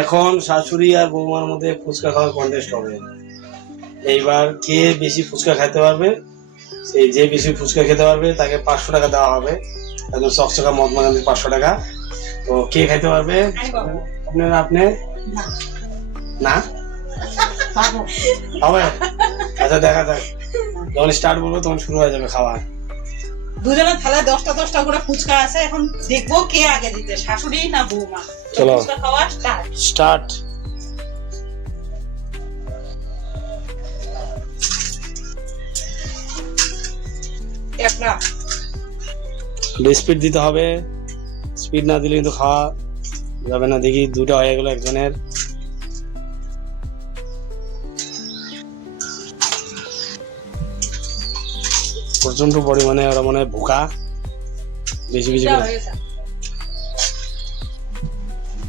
এখন শাশুড়ি আর বৌমার মধ্যে ফুচকা খাওয়ার কন্টেস্ট হবে। এইবার কে বেশি ফুচকা খেতে পারবে, সেই যে বেশি ফুচকা খেতে পারবে তাকে 500 টাকা দেওয়া হবে, একদম চকচকা মহাত্মা গান্ধীর 500 টাকা। তো কে খেতে পারবে? আপনি না হবে? আচ্ছা দেখা যাক, যখন স্টার্ট বলবো তখন শুরু হয়ে যাবে খাওয়া। দুজনের থালায় 10টা করে ফুচকা আছে, এখন দেখবো কে আগে দিতে, শাশুড়ি না বৌমা। চলো ফুচকা খাওয়া স্টার্ট। একটা স্পিড দিতে হবে, স্পিড না দিলে কিন্তু খাওয়া যাবে না। দেখি 2টা হয়ে গেল একজনের। প্রচন্ড পরিমাণে ওরা মনে হয় ভোকা, বেশি বেশি করে।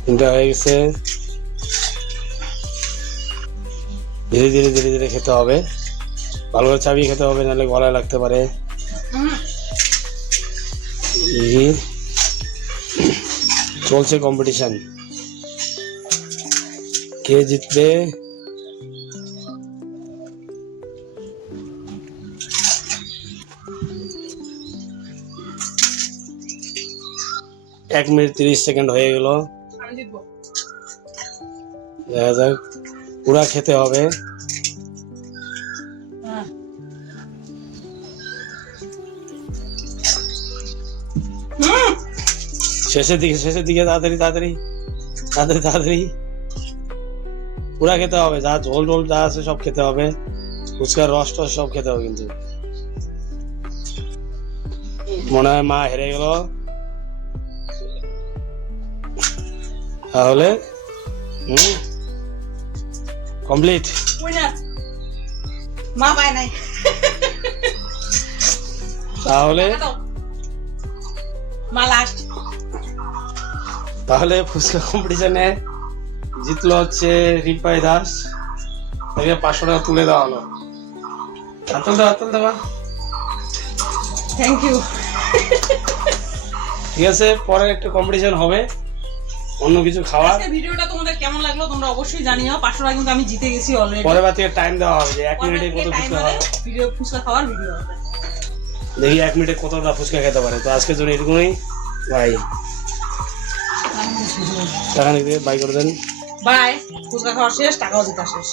3টা হয়ে গেছে। ধীরে ধীরে ধীরে ধীরে খেতে হবে, ভালো করে চাবিয়ে খেতে হবে, নাহলে গলায় লাগতে পারে। চলছে কম্পিটিশন, কে জিতবে? এক মিনিট 30 সেকেন্ড হয়ে গেল। দেখা যাক, পুরা খেতে হবে। শেষের দিকে তাড়াতাড়ি তাড়াতাড়ি তাড়াতাড়ি তাড়াতাড়ি পুরা খেতে হবে, যা ঝোল টোল যা আছে সব খেতে হবে, ফুচকার রস টস সব খেতে হবে। কিন্তু মনে হয় মা হেরে গেল, তাহলে কমপ্লিট। মা পায় নাই, তাহলে মা লাস্ট। তাহলে ফুচকা কম্পিটিশনে জিতলো হচ্ছে রিপাই দাস, তাকে 500 টাকা তুলে দেওয়া হলো। হাতল দেওয়া। Thank you. ঠিক আছে, পরে একটা কম্পিটিশন হবে অন্য কিছু খাওয়া। আজকে ভিডিওটা তোমাদের কেমন লাগলো তোমরা অবশ্যই জানিও। 500 টাকা কিন্তু আমি জিতে গেছি অলরেডি। পরের বার থেকে টাইম দেওয়া হবে যে 1 মিনিটে কত ফুচকা খাওয়া। ভিডিও ফুচকা খাওয়ার ভিডিও হবে, দেখি 1 মিনিটে কতটা ফুচকা খেতে পারে। তো আজকের জন্য এটুকুই ভাই, টাকা নিয়ে বাই করে দেন। বাই। ফুচকা খাওয়া শেষ, টাকাও দিতে শেষ।